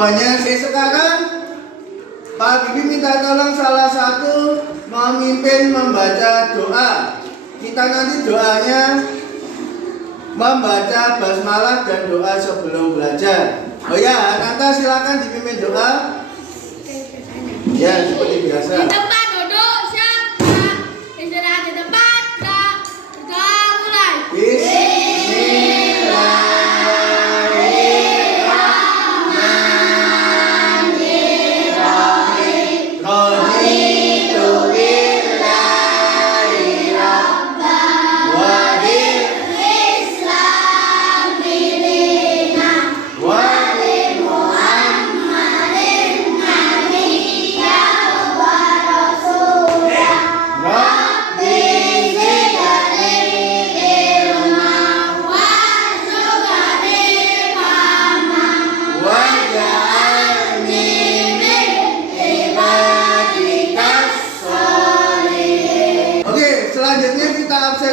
semuanya. Sekarang Pak Bibi minta tolong salah satu memimpin membaca doa. Kita nanti doanya membaca basmalah dan doa sebelum belajar. Oh ya, Nanta silakan dipimpin doa. Ya, seperti biasa. Di tempat duduk siapa? Istirahat di tempat. Doa mulai.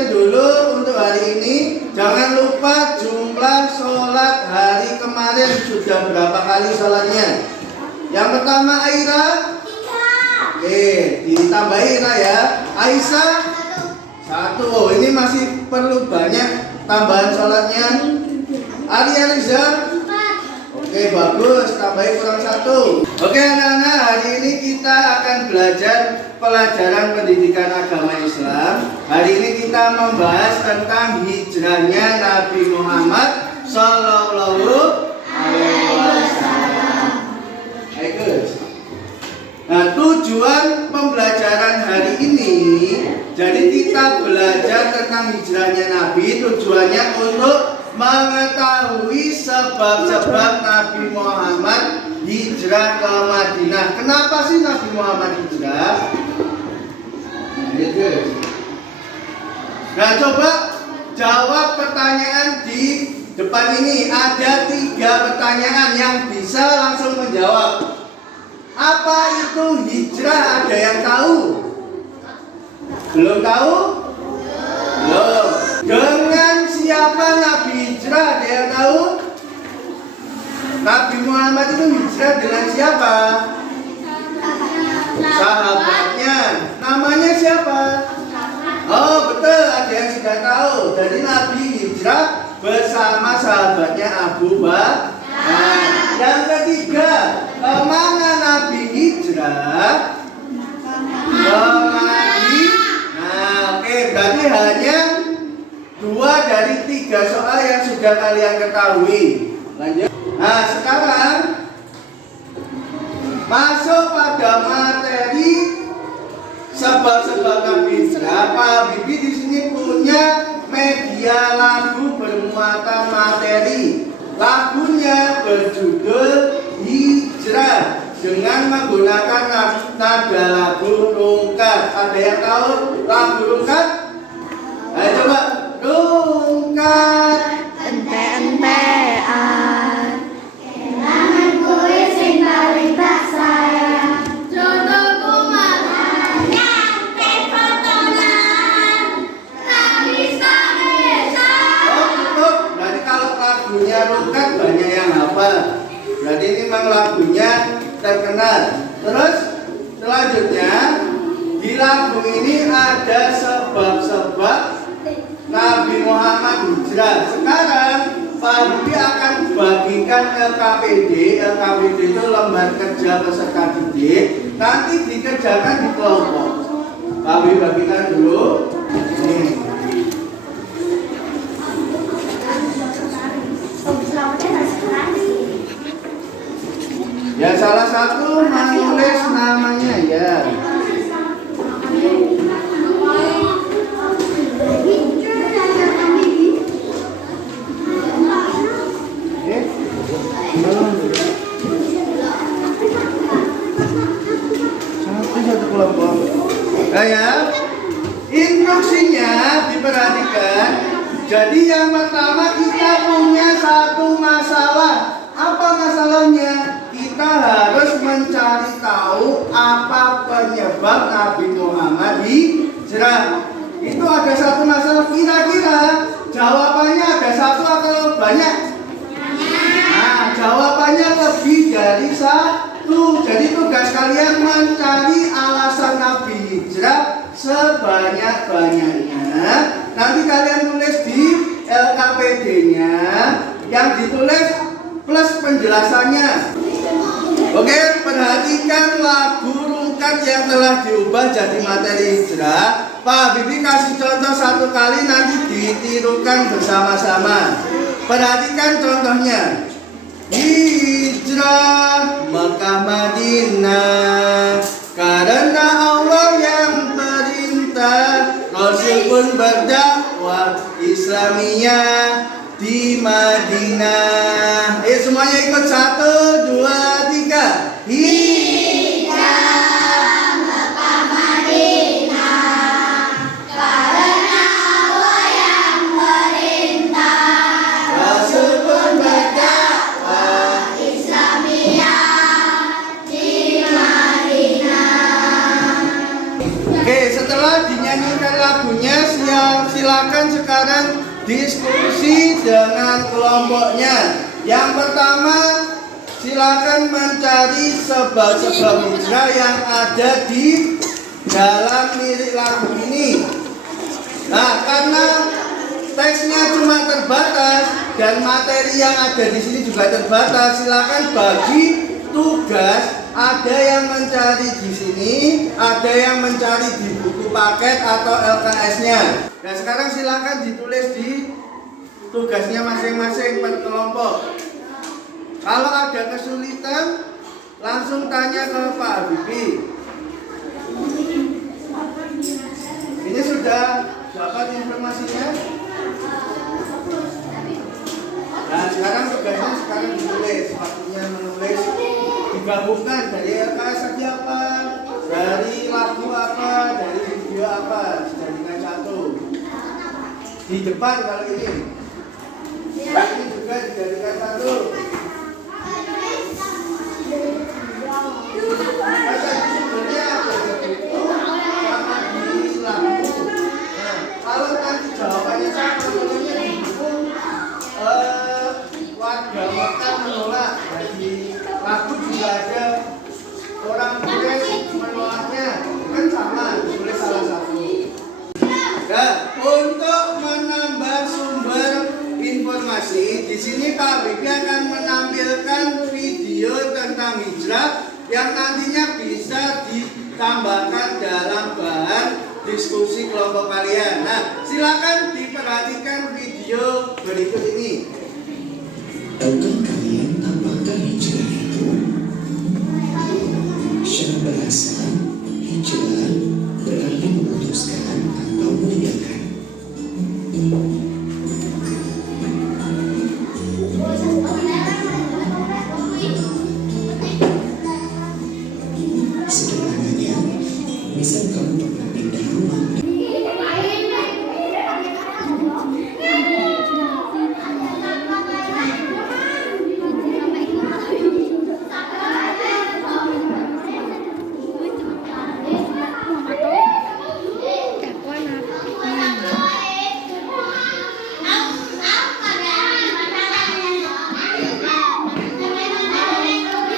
Dulu untuk hari ini jangan lupa jumlah sholat hari kemarin sudah berapa kali sholatnya. Yang pertama Aira 3. Oke, ditambah Aira ya. Aisyah 1. Oh, ini masih perlu banyak tambahan sholatnya. Arya Riza 4. Oke, bagus, tambahin kurang 1. Oke anak-anak, hari ini kita akan belajar pelajaran pendidikan agama Islam. Hari ini kita membahas tentang hijrahnya Nabi Muhammad Sallallahu Alaihi Wasallam. Nah, tujuan pembelajaran hari ini, jadi kita belajar tentang hijrahnya Nabi. Tujuannya untuk mengetahui sebab-sebab Nabi Muhammad hijrah ke Madinah. Kenapa sih Nabi Muhammad hijrah? Nah, coba jawab pertanyaan di depan ini. Ada 3 pertanyaan yang bisa langsung menjawab. Apa itu hijrah? Ada yang tahu? Belum tahu? Belum. Dengan siapa Nabi hijrah? Ada yang tahu? Nabi Muhammad itu hijrah dengan siapa? Sahabatnya. Namanya siapa? Oh betul, ada yang sudah tahu. Jadi Nabi hijrah bersama sahabatnya Abu Bakar. Yang ketiga, kemana Nabi hijrah? Ke Madinah. Nah, oke, berarti hanya 2 dari 3 soal yang sudah kalian ketahui. Lanjut. Nah, sekarang masuk pada materi sebab-sebab Nabi hijrah. Pak Bibi di sini punya media lagu bermuatan materi. Lagunya berjudul Hijrah dengan menggunakan nada lagu rungkat. Ada yang tahu lagu rungkat? Ayo coba rungkat. Ente-entean kelangan kue sing paling tak sayang. Jodohku malah nyampe potongan tak bisa. Oh cukup. Berarti kalau lagunya rungkat banyak yang hafal. Berarti ini memang lagunya terkenal. Terus selanjutnya di lagu ini ada sebab-sebab Nabi Muhammad hijrah. Sekarang Pak Bibi akan bagikan LKPD. LKPD itu lembar kerja peserta didik. Nanti dikerjakan di kelompok. Pak Bibi bagikan dulu. Nih. Ya salah satu menulis namanya ya. Satu kelompok. Nah ya, instruksinya diperhatikan. Jadi yang pertama kita punya satu masalah. Apa masalahnya? Kita harus mencari tahu apa penyebab Nabi Muhammad hijrah. Itu ada satu masalah. Kira-kira jawabannya ada satu atau banyak? Nah, Jawabannya lebih dari satu. Jadi tugas kalian mencari alasan Nabi hijrah sebanyak-banyaknya. Nanti kalian tulis di LKPD-nya, yang ditulis plus penjelasannya. Oke, perhatikan lagu rungkat yang telah diubah jadi materi hijrah. Pak Bibi kasih contoh satu kali, nanti ditirukan bersama-sama. Perhatikan contohnya. Hijrah Mekah Madinah, karena Allah yang perintah, Rasul pun berdakwah Islamiyah di Madinah. Ayo semuanya ikut, 1, 2, 3. Hijrah Mekah Madinah, karena Allah yang perintah, Rasul pun berdakwah. Islamiyah di Madinah. Oke, setelah dinyanyikan lagunya, silakan sekarang diskusi dengan kelompoknya. Yang pertama, silakan mencari sebab-sebab hijrah yang ada di dalam lirik lagu ini. Nah, karena teksnya cuma terbatas dan materi yang ada di sini juga terbatas, silakan bagi tugas. Ada yang mencari di sini, ada yang mencari di buku paket atau LKS-nya. Dan sekarang silakan ditulis di tugasnya masing-masing per kelompok. Kalau ada kesulitan, langsung tanya ke Pak Habibie. Ini sudah dapat informasinya? Nah, sekarang tugasnya ditulis, waktunya menulis, digabungkan dari LKS tadi apa, dari lagu apa, dari video apa, dijadikan satu. Di depan kalau ini juga dijadikan satu. Masa sumbernya ada di buku sama di lagu. Nah, kalau nanti jawabannya sama, contohnya di buku warga Mekah menolak, di lagu juga ada orang Quraisy menolaknya, kan sama, ditulis salah satu. Nah, untuk menambah sumber informasi, di sini Pak Bibi akan menampilkan video tentang hijrah yang nantinya bisa ditambahkan dalam bahan diskusi kelompok kalian. Nah, silakan diperhatikan video berikut ini. Tahukah kalian apakah hijrah itu? Secara bahasa, hijrah berarti memutuskan atau meninggalkan. Sederhananya, misal kamu pernah pindah rumah.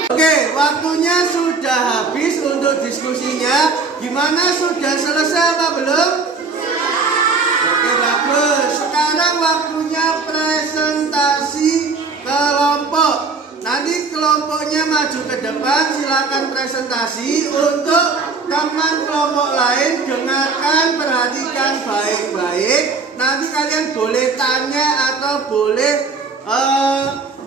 Oke, waktunya sudah habis untuk diskusinya. Gimana, sudah selesai apa belum? Oke, bagus. Sekarang waktunya presentasi kelompok. Nanti kelompoknya maju ke depan, silakan presentasi. Untuk teman kelompok lain, dengarkan, perhatikan baik-baik. Nanti kalian boleh tanya atau boleh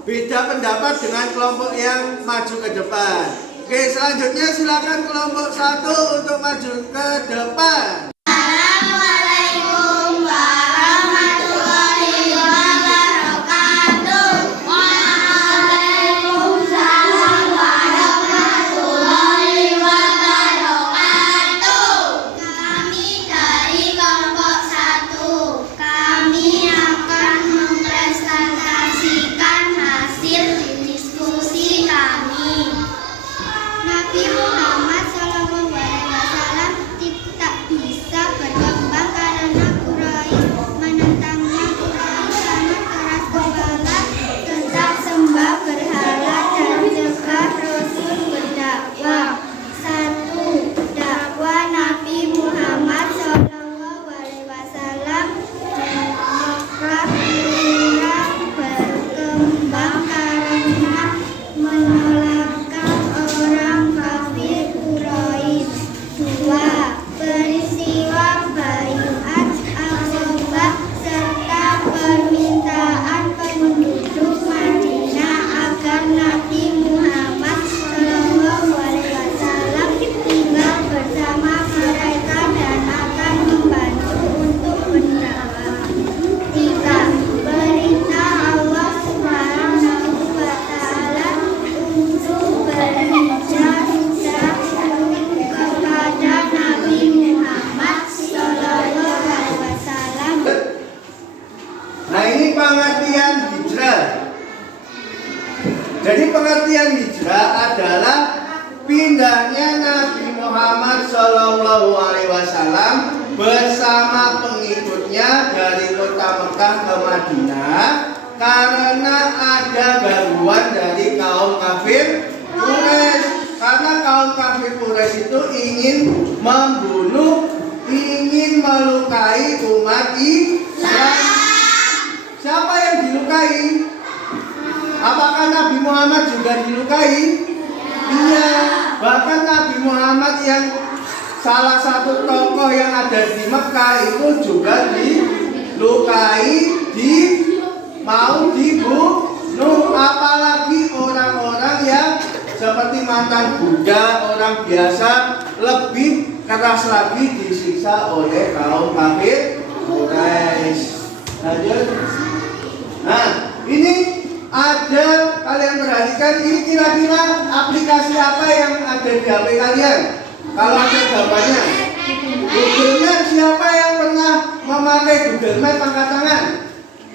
beda pendapat dengan kelompok yang maju ke depan. Oke, selanjutnya silakan kelompok 1 untuk maju ke depan. Assalamualaikum warahmatullahi wabarakatuh. Waalaikumsalam warahmatullahi wabarakatuh. Kami dari kelompok 1. Kami akan mempresentasikan hasil diskusi kami. Nabi Muhammad SAW tidak bisa Shallallahu Alaihi Wasallam bersama pengikutnya dari kota Mekah ke Madinah karena ada gangguan dari kaum kafir Quraisy. Karena kaum kafir Quraisy itu ingin membunuh, ingin melukai umat Islam. Siapa yang dilukai? Apakah Nabi Muhammad juga dilukai? Iya. Bahkan Nabi Muhammad yang salah satu tokoh yang ada di Mekah itu juga dilukai, mau dibunuh. Apalagi orang-orang yang seperti mantan budak, orang biasa, lebih keras lagi disiksa oleh kaum kafir Quraisy. Lanjut. Nah, ini ada, kalian perhatikan, ini kira-kira aplikasi apa yang ada di HP kalian? Kalau ada gambarnya, Google Map, siapa yang pernah memakai Google Map angkat tangan?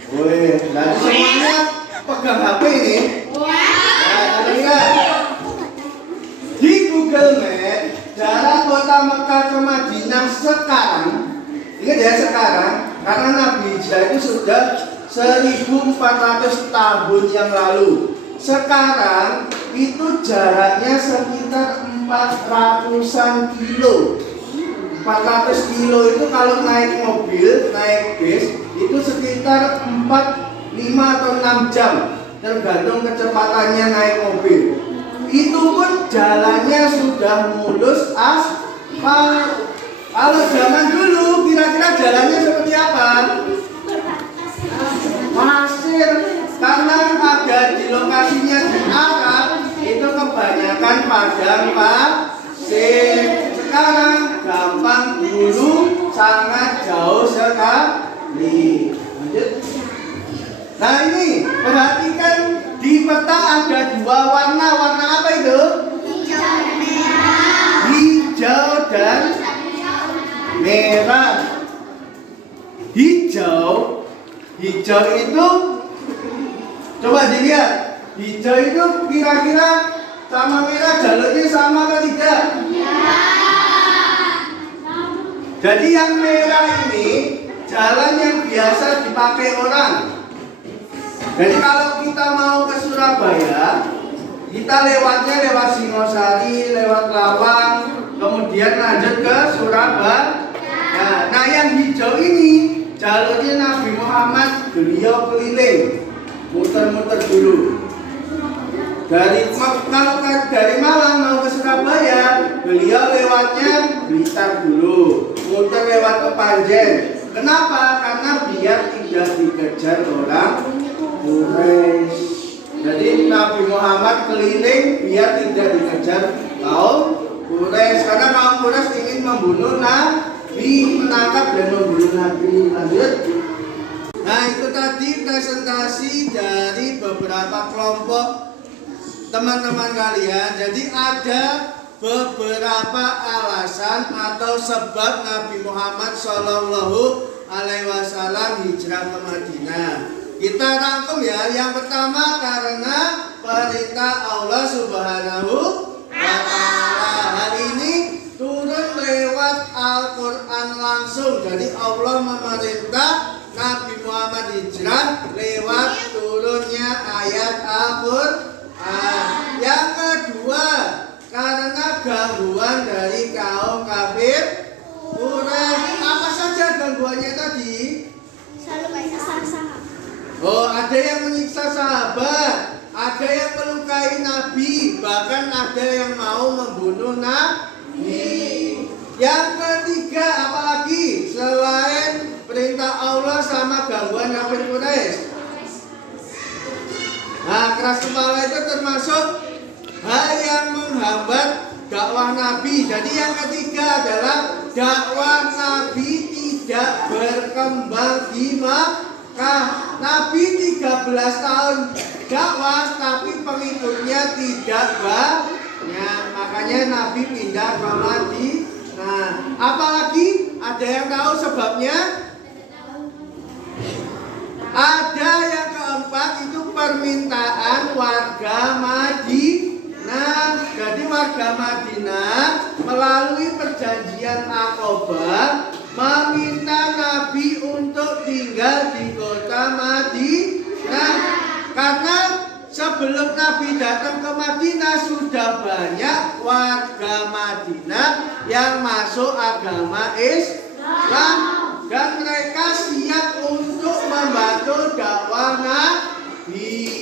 Wih, lalu semuanya pegang HP ini. Nah, lihat. Di Google Map, jarak kota Mekah ke Madinah sekarang, ingat ya sekarang, karena Nabi Hijrah itu sudah 1400 tahun yang lalu. Sekarang itu jaraknya sekitar 400-an kilo. 400 kilo itu kalau naik mobil, naik bis, itu sekitar 4, 5 atau 6 jam, tergantung kecepatannya naik mobil. Itu pun jalannya sudah mulus aspal. Kalau zaman dulu kira-kira jalannya seperti apa? Pasir. Karena ada di lokasinya di Arab, itu kebanyakan padang pasir. Sekarang gampang, dulu sangat jauh sekali. Lanjut. Nah ini perhatikan, di peta ada dua warna. Warna apa itu? Hijau dan merah. Hijau itu, coba dilihat, hijau itu kira-kira sama merah jalurnya sama atau tidak? Jadi yang merah ini jalan yang biasa dipakai orang. Jadi kalau kita mau ke Surabaya, kita lewatnya lewat Singosari, lewat Lawang, kemudian lanjut ke Surabaya. Nah yang hijau ini jalurnya Nabi Muhammad, beliau keliling, muter-muter dulu. Kalau dari Malang mau ke Surabaya, beliau lewatnya Blitar dulu, muter lewat ke Panjen. Kenapa? Karena biar tidak dikejar orang Quraisy. Jadi Nabi Muhammad keliling biar tidak dikejar kaum Quraisy, karena kaum Quraisy ingin membunuh Nabi, menangkap dan membunuh Nabi. Lanjut. Nah itu tadi presentasi dari beberapa kelompok teman-teman kalian. Jadi ada beberapa alasan atau sebab Nabi Muhammad Shallallahu Alaihi Wasallam hijrah ke Madinah. Kita rangkum ya. Yang pertama karena perintah Allah Subhanahu wa Ta'ala. Hal ini turun lewat Al-Quran langsung. Jadi Allah memerintah Nabi Muhammad hijrah lewat turunnya ayat Al-Quran. Yang kedua karena gangguan dari kaum kafir Quraisy. Apa saja gangguannya tadi? Selalu menyiksa. Oh, ada yang menyiksa sahabat, ada yang melukai Nabi, bahkan ada yang mau membunuh Nabi. Yang ketiga apalagi selain perintah Allah sama gangguan kafir Quraisy? Nah, keras kepala itu termasuk hal yang menghambat dakwah Nabi. Jadi yang ketiga adalah dakwah Nabi tidak berkembang di Makkah. Nabi 13 tahun dakwah tapi pengikutnya tidak banyak. Makanya Nabi pindah ke Madinah. Nah, apalagi ada yang tahu sebabnya? Ada yang keempat itu permintaan warga Madinah. Jadi warga Madinah melalui perjanjian Aqabah meminta Nabi untuk tinggal di kota Madinah. Karena sebelum Nabi datang ke Madinah sudah banyak warga Madinah yang masuk agama Islam dan mereka siap untuk membantu dakwah Nabi.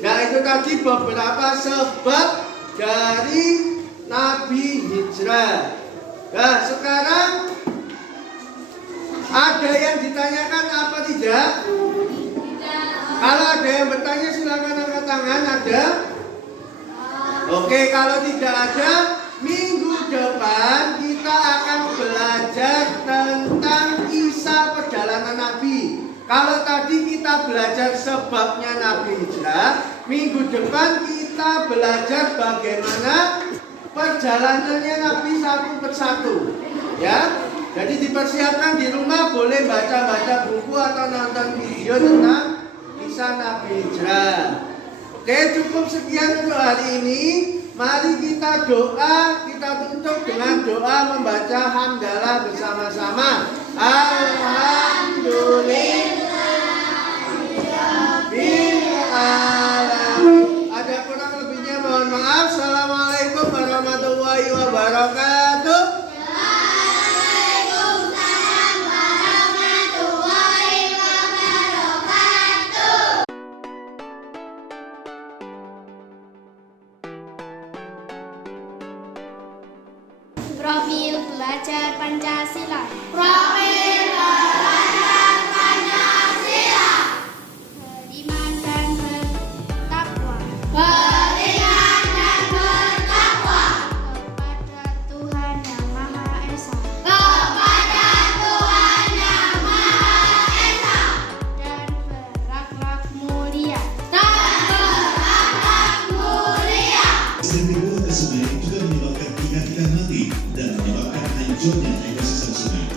Nah, itu tadi beberapa sebab dari Nabi hijrah. Nah, sekarang ada yang ditanyakan apa tidak? Kalau ada yang bertanya silakan angkat tangan. Ada? Oke, kalau tidak ada, minggu depan kita akan belajar tentang kisah perjalanan Nabi. Kalau tadi kita belajar sebabnya Nabi hijrah, minggu depan kita belajar bagaimana perjalanannya Nabi satu persatu. Ya, jadi dipersiapkan di rumah, boleh baca-baca buku atau nonton video tentang kisah Nabi hijrah. Oke, cukup sekian untuk hari ini. Mari kita doa, kita tutup dengan doa membaca hamdalah bersama-sama. Alhamdulillahirrahmanirrahim. Ada kurang lebihnya mohon maaf. Assalamualaikum warahmatullahi wabarakatuh. Profil belajar Pancasila. Profil belajar Pancasila. Beriman dan bertakwa. Beriman dan bertakwa. Kepada Tuhan Yang Maha Esa. Kepada Tuhan Yang Maha Esa. Dan berakhlak mulia. Dan berakhlak mulia. Dibuang ke sungai juga menyebabkan ikan-ikan mati dan menyebabkan hancurnya ekosistem sungai.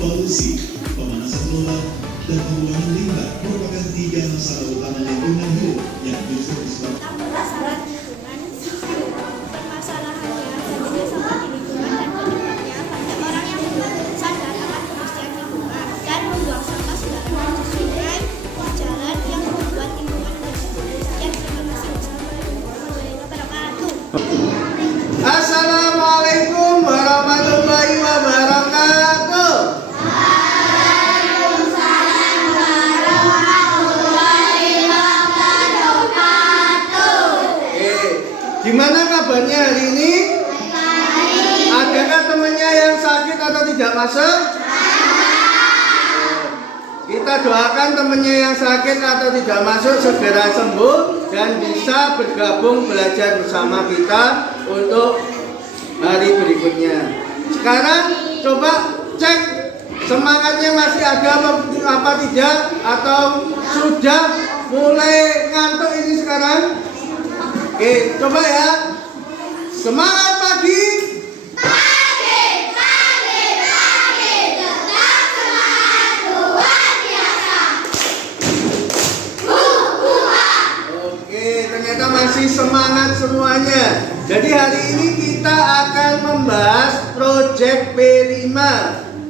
Polusi, pemanasan global, dan pembuangan limbah merupakan 3 masalah utama lingkungan hidup yang justru disebabkan Masalah lingkungan, permasalahannya adanya sampah di lingkungan dan penyebabnya banyak orang yang belum sadar akan kebersihan lingkungan dan membuang sampah sembarangan di sungai, di jalan yang membuat lingkungan menjadi buruk. Sekian, terima kasih. Wassalamualaikum warahmatullahi wabarakatuh. Assalamualaikum warahmatullahi wabarakatuh. Gimana kabarnya hari ini? Adakah temannya yang sakit atau tidak masuk? Kita doakan temannya yang sakit atau tidak masuk segera sembuh dan bisa bergabung belajar bersama kita untuk hari berikutnya. Sekarang coba cek semangatnya masih ada apa tidak, atau sudah mulai ngantuk ini sekarang. Oke, coba ya. Semangat pagi. Pagi, tetap semangat luar biasa. Oke, ternyata masih semangat semuanya. Jadi hari ini kita akan membahas proyek P5,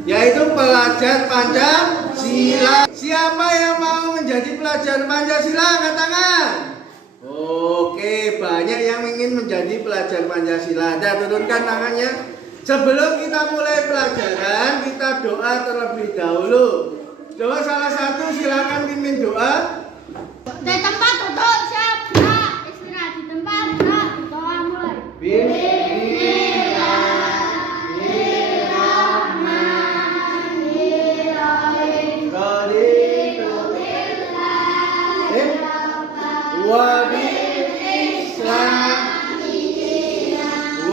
yaitu pelajar Pancasila. Siapa yang mau menjadi pelajar Pancasila? Angkat tangan. Oke, banyak yang ingin menjadi pelajar Pancasila. Ada, turunkan tangannya. Sebelum kita mulai pelajaran, kita doa terlebih dahulu. Coba salah satu silakan pimpin doa. Di tempat duduk siap, gerak. Istirahat di tempat, gerak. Doa mulai. Bismillahirrahmanirrahim.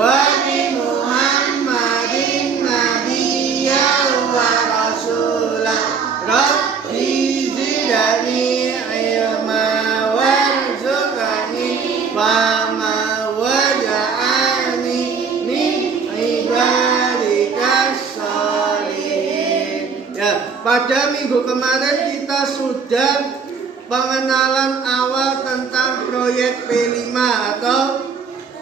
Wa bi Muhammadin nabiyyan wa rasulah. Rabbi zidni ilma warzuqni fama waj'alni min ibadikas sholihin. Ya, pada minggu kemarin kita sudah pengenalan awal tentang proyek P5 atau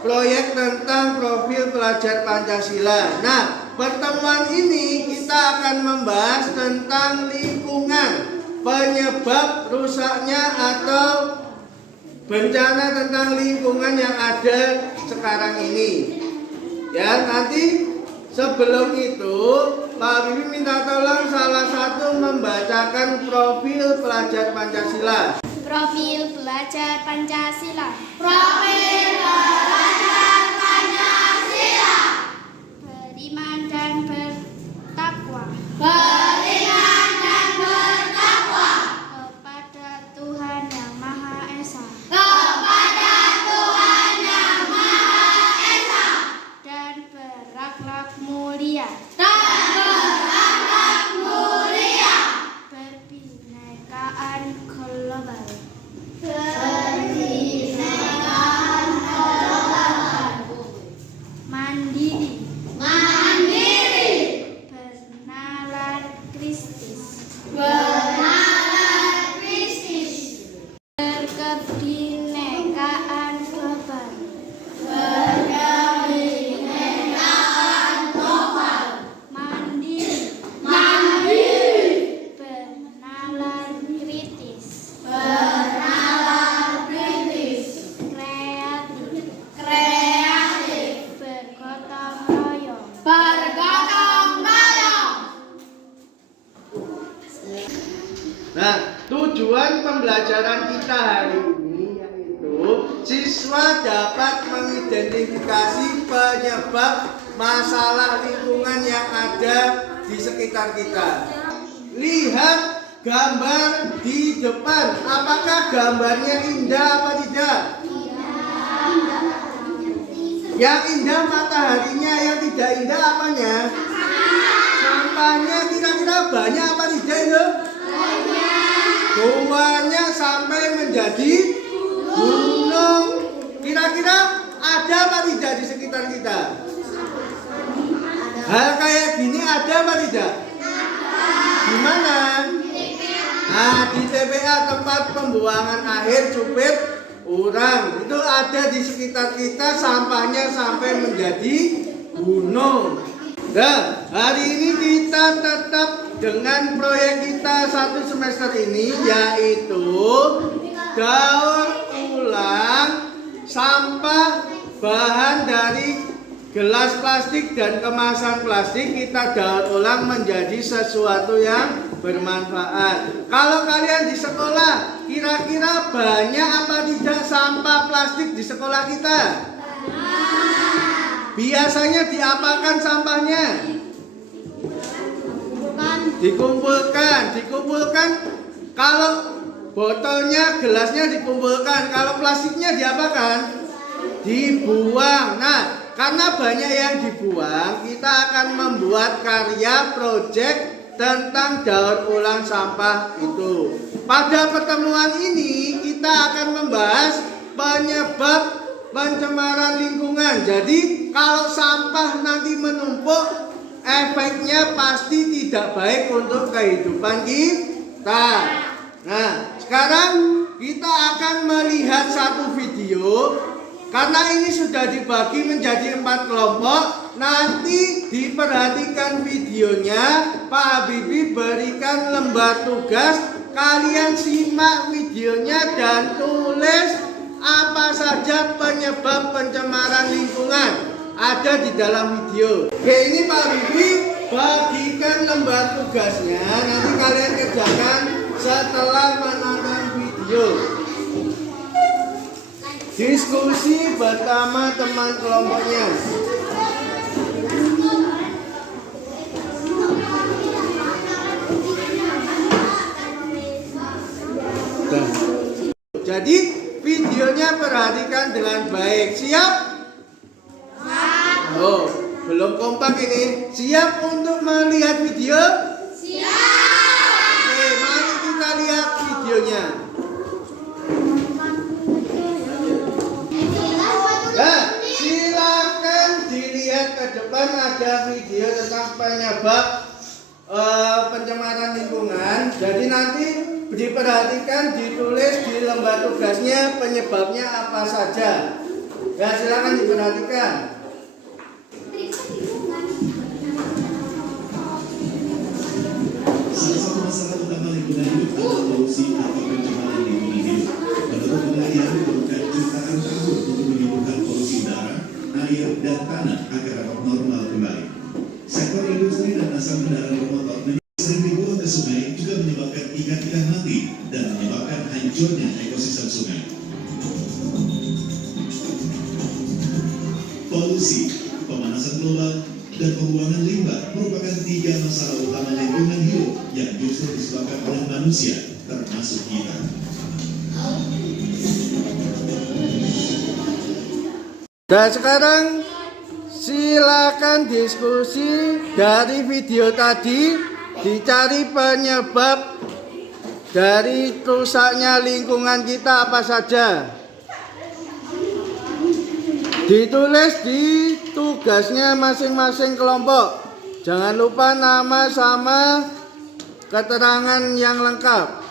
proyek tentang profil pelajar Pancasila. Nah, pertemuan ini kita akan membahas tentang lingkungan, penyebab rusaknya atau bencana tentang lingkungan yang ada sekarang ini. Ya, nanti sebelum itu Pak Bibi minta tolong salah satu membacakan profil pelajar Pancasila. Profil pelajar Pancasila. Profil pelajar Pancasila. Beriman dan bertakwa Beriman dan bertakwa kepada Tuhan Yang Maha Esa kepada Tuhan Yang Maha Esa dan berakhlak mulia, dan berakhlak mulia, berbinekaan global, berbinekaan global, mandiri, mandiri, bernalar Kristus, bernalar Kristus, berkebinekaan global, berkebinekaan global, mandiri, mandiri, bernalar kritis, bernalar kritis, kreatif, kreatif, bergotong royong, bergotong royong. Nah, tujuan pembelajaran kita hari ini yaitu siswa dapat mengidentifikasi penyebab masalah lingkungan yang ada di sekitar kita. Lihat gambar di depan, apakah gambarnya indah apa tidak? Yang indah mataharinya, yang tidak indah apanya? Sampahnya kira-kira banyak apa tidak itu? Banyak sampai menjadi gunung. Kira-kira ada apa tidak di sekitar kita? Hal kayak gini ada apa tidak? Di mana? Nah, di TPA, tempat pembuangan akhir cupit urang. Itu ada di sekitar kita, sampahnya sampai menjadi gunung. Nah, hari ini kita tetap dengan proyek kita satu semester ini, yaitu daur ulang sampah bahan dari gelas plastik dan kemasan plastik. Kita daur ulang menjadi sesuatu yang bermanfaat. Kalau kalian di sekolah, kira-kira banyak apa tidak sampah plastik di sekolah kita? Biasanya diapakan sampahnya? Dikumpulkan. Kalau botolnya, gelasnya dikumpulkan. Kalau plastiknya diapakan? Dibuang. Nah, karena banyak yang dibuang, kita akan membuat karya proyek tentang daur ulang sampah itu. Pada pertemuan ini kita akan membahas penyebab pencemaran lingkungan. Jadi kalau sampah nanti menumpuk, efeknya pasti tidak baik untuk kehidupan kita. Nah, sekarang kita akan melihat satu video. Karena ini sudah dibagi menjadi 4 kelompok. Nanti diperhatikan videonya. Pak Habibie berikan lembar tugas. Kalian simak videonya dan tulis apa saja penyebab pencemaran lingkungan ada di dalam video. Oke, ini Pak Habibie bagikan lembar tugasnya. Nanti kalian kerjakan setelah menonton video. Diskusi bersama teman kelompoknya. Jadi videonya perhatikan dengan baik. Siap? Oh, belum kompak ini. Siap untuk melihat video? Siap. Oke, mari kita lihat videonya. Nah, silakan dilihat ke depan, ada video tentang penyebab pencemaran lingkungan. Jadi nanti diperhatikan, ditulis di lembar tugasnya penyebabnya apa saja. Ya, silakan diperhatikan. Salah satu masalah utama lingkungan hidup adalah polusi atau pencemaran lingkungan hidup. Menurut penelitian diperlukan jutaan tahun untuk menyembuhkan polusi udara, air, dan tanah agar dapat normal kembali. Sektor industri dan asap kendaraan bermotor sering dibuang ke sungai juga menyebabkan ikan-ikan mati dan menyebabkan hancurnya ekosistem sungai. Polusi, pemanasan global, dan pembuangan limbah merupakan 3 masalah utama lingkungan hidup yang justru disebabkan oleh manusia, termasuk kita. Dan sekarang silakan diskusi dari video tadi, dicari penyebab dari rusaknya lingkungan kita apa saja. Ditulis di tugasnya masing-masing kelompok. Jangan lupa nama sama keterangan yang lengkap.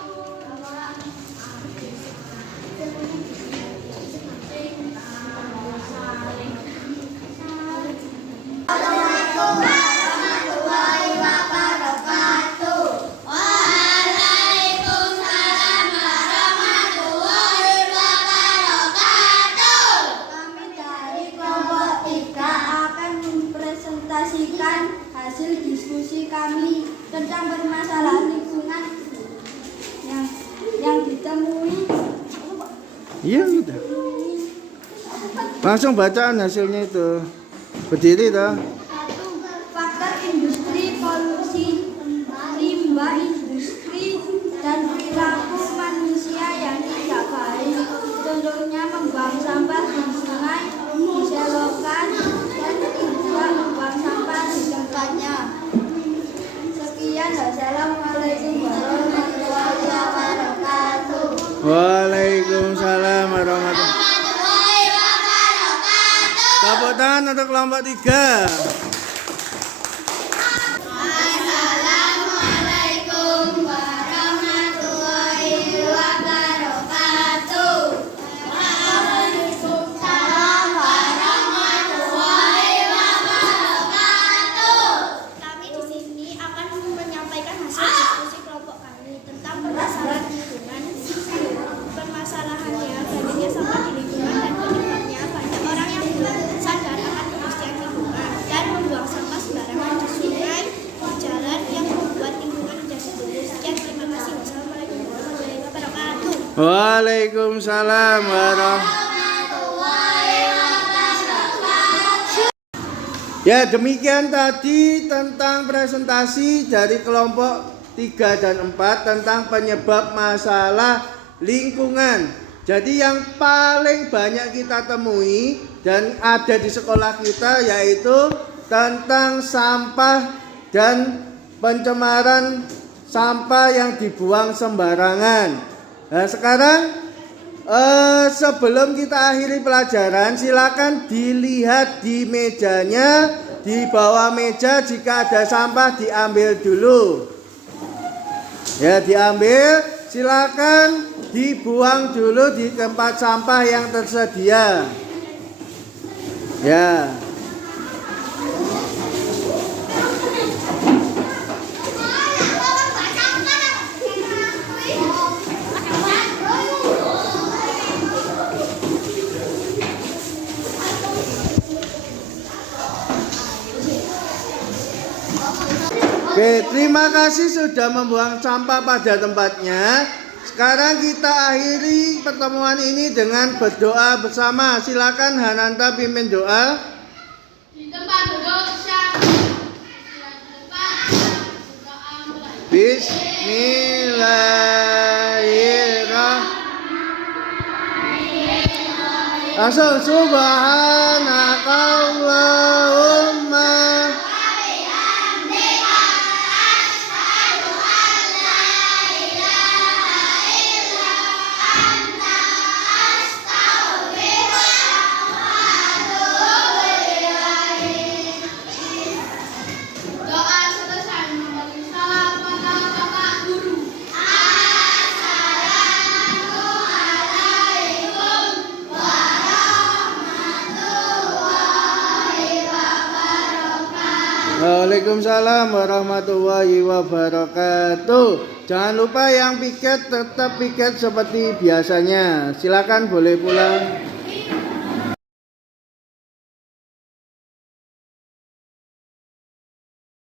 Hasil diskusi kami tentang permasalahan lingkungan yang ditemui. Iya udah. Langsung bacaan hasilnya itu. Berdiri toh. 1. Faktor industri, polusi, limbah industri, dan perilaku manusia yang tidak baik. Contohnya membuang sampah di sungai, di selokan, dan tidak membuang sampah di tempatnya. Sekian, wassalamualaikum warahmatullahi wabarakatuh. Waalaikumsalam warahmatullahi wabarakatuh. Tepuk tangan untuk kelompok 3. Assalamualaikum warahmatullahi wabarakatuh. Waalaikumsalam warahmatullahi wabarakatuh. Kami di sini akan menyampaikan hasil diskusi kelompok kami tentang permasalahan lingkungan. Permasalahannya banyaknya sampah di lingkungan dan penyebabnya banyak orang yang belum sadar akan kebersihan lingkungan dan membuang sampah sembarangan di sungai, di jalan yang membuat lingkungan menjadi buruk. Sekian, terima kasih. Wassalamualaikum warahmatullahi wabarakatuh. Waalaikumsalam warahmatullahi wabarakatuh. Ya, demikian tadi tentang presentasi dari kelompok 3 dan 4 tentang penyebab masalah lingkungan. Jadi yang paling banyak kita temui dan ada di sekolah kita yaitu tentang sampah dan pencemaran sampah yang dibuang sembarangan. Nah, sekarang sebelum kita akhiri pelajaran, silakan dilihat di mejanya, di bawah meja jika ada sampah diambil dulu. Ya, diambil, silakan dibuang dulu di tempat sampah yang tersedia. Ya. Oke, terima kasih sudah membuang sampah pada tempatnya. Sekarang kita akhiri pertemuan ini dengan berdoa bersama. Silakan Hananta pimpin doa. Di tempat duduk siap. Bismillahirrahmanirrahim. Langsung subhanakallahumma Doa selesai. Memberi salam pada Bapak Guru. Waalaikumsalam warahmatullahi wabarakatuh. Jangan lupa yang piket tetap piket seperti biasanya. Silakan boleh pulang.